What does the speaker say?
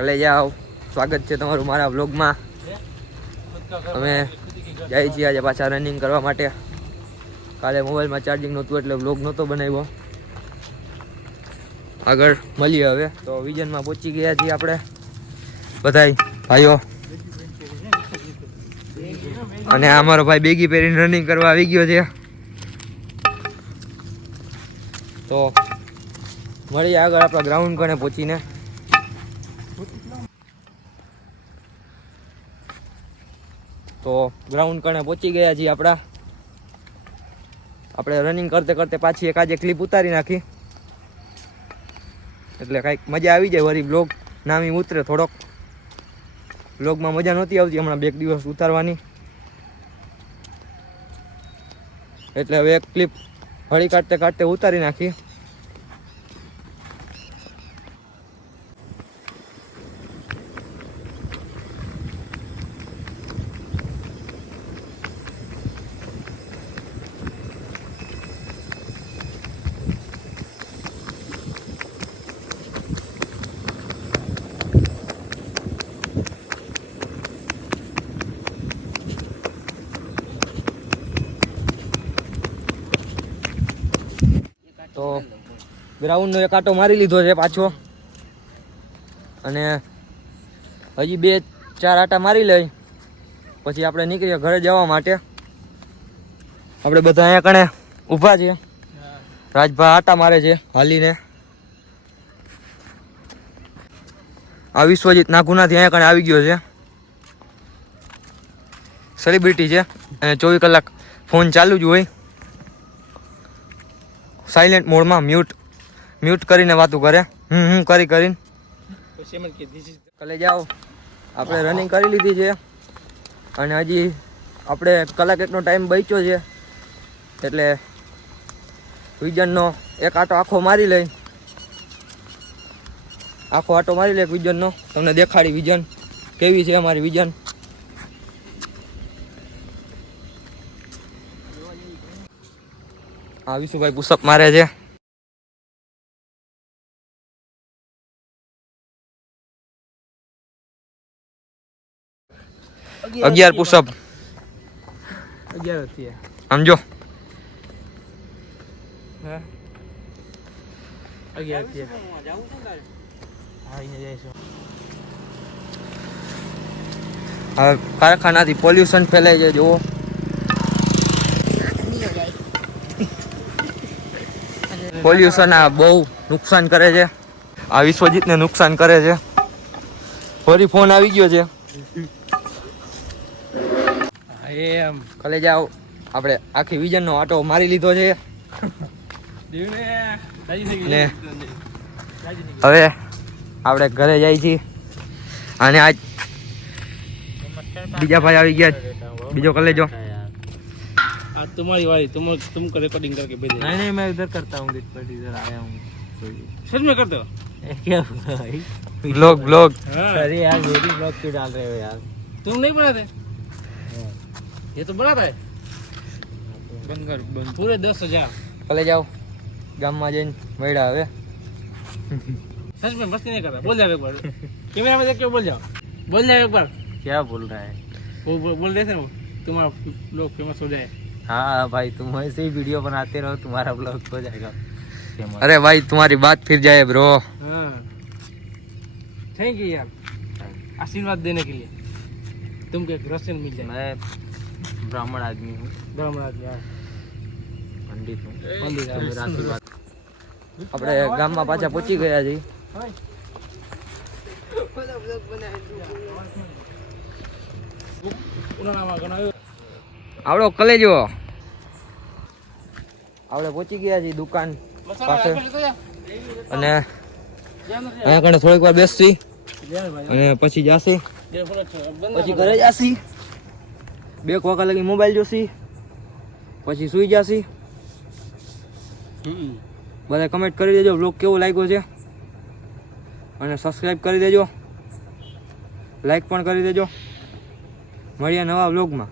કલેજાઓ, સ્વાગત છે તમારું મારા વ્લોગમાં. અમે જઈએ છીએ આજે પાછા રનિંગ કરવા માટે. કાલે મોબાઈલમાં ચાર્જિંગ નહોતું એટલે વ્લોગ નહોતો બનાવ્યો. આગળ મળીએ હવે. તો વિઝનમાં પહોંચી ગયા છીએ આપણે બધાય ભાઈઓ. અને આ અમારો ભાઈ બેગી પહેરીને રનિંગ કરવા આવી ગયો છે. તો મળીએ આગળ આપણા ગ્રાઉન્ડ કણે પહોંચીને. તો ગ્રાઉન્ડ કણે પહોંચી ગયા છીએ આપણે રનિંગ કરતે કરતે પાછી એક આજે ક્લિપ ઉતારી નાખી એટલે કાંઈક મજા આવી જાય. વળી બ્લોગ નામી ઉતરે થોડોક. બ્લોગમાં મજા નહોતી આવતી હમણાં 2 દિવસ ઉતારવાની, એટલે હવે એક ક્લિપ હળી કાઢતે કાઢતે ઉતારી નાખી. તો ગ્રાઉન્ડનો એક આંટો મારી લીધો છે પાછો, અને હજી 2-4 આંટા મારી લઈ પછી આપણે નીકળીએ ઘરે જવા માટે. આપણે બધા અહીંયા કણે ઊભા છે. રાજભા આંટા મારે છે હાલીને. આ વિશ્વજીત નાગુનાથી અહીંયા કણે આવી ગયો છે. સેલિબ્રિટી છે અને 24 કલાક ફોન ચાલુ જ હોય. સાયલેન્ટ મોડમાં મ્યુટ કરીને વાતો કરે. કરીને કલે જાઓ. આપણે રનિંગ કરી લીધી છે અને હજી આપણે 1 કલાકનો ટાઈમ બચ્યો છે, એટલે વિઝનનો એક આંટો આખો મારી લઈ. આખો આંટો મારી લે વિઝનનો. તમને દેખાડી વિઝન કેવી છે અમારી વિઝન. હા, વિશુભાઈ પુશઅપ મારે છે. અગિયાર પુશઅપ. 11 સમજો. 11 હવે કારખાનાથી પોલ્યુશન ફેલાય છે જુઓ. પોલ્યુશન આ બહુ નુકસાન કરે છે. આ વિશ્વજીતને નુકસાન કરે છે. ફરી ફોન આવી ગયો છે. કલે જાઓ. આપણે આખી વિઝનનો આંટો મારી લીધો છે ને હવે આપણે ઘરે જાય છીએ. અને આજ બીજા ભાઈ આવી ગયા. બીજો કલે જો. आज तुम्हारी बारी, तुमको रिकॉर्डिंग करके भेजे. नहीं मैं इधर करता हूँ, इधर आया हूँ. सच में करते हो क्या भाई? ब्लॉग. अरे यार मेरी ब्लॉग क्यों डाल रहे हो यार? तुम नहीं बनाते? ये तो बनाता है. बंद कर. पूरे 10,000. कले जाओ. गामમાં જઈને મળ્યા હવે. सच में मस्ती नहीं करता. बोल जाओ एक बार. कैमरा में देख के बोल जाओ. बोल जाओ एक बार. क्या बोल रहा है वो? बोल रहे थे वो तुम्हारा ब्लॉग फेमस हो जाए. हाँ भाई, तुम ऐसे ही वीडियो बनाते रहो, तुम्हारा ब्लॉग हो जाएगा फेमस. अरे भाई तुम्हारी बात फिर जाए ब्रो. हाँ, थैंक यू यार आशीर्वाद देने के लिए. तुमको एक रोशन मिल जाए. मैं ब्राह्मण आदमी हूँ. ब्राह्मण आदमी. हाँ, पंडित हूँ. पंडित मेरा आशीर्वाद. આપણે ગામમાં પાછા પહોંચી ગયા છીએ. આવડો કલેજો. આપણે પહોંચી ગયા છીએ દુકાન પાસે. અને અહીંયા કણે થોડીક વાર બેસી અને પછી જાસી. પછી ઘરે જાસી. 2 વાગ્યા લગી મોબાઈલ જોશી. પછી સુઈ જાસી. બધા કમેન્ટ કરી દેજો બ્લોગ કેવો લાગ્યો છે, અને સબસ્ક્રાઈબ કરી દેજો, લાઈક પણ કરી દેજો. મળીએ નવા બ્લોગમાં.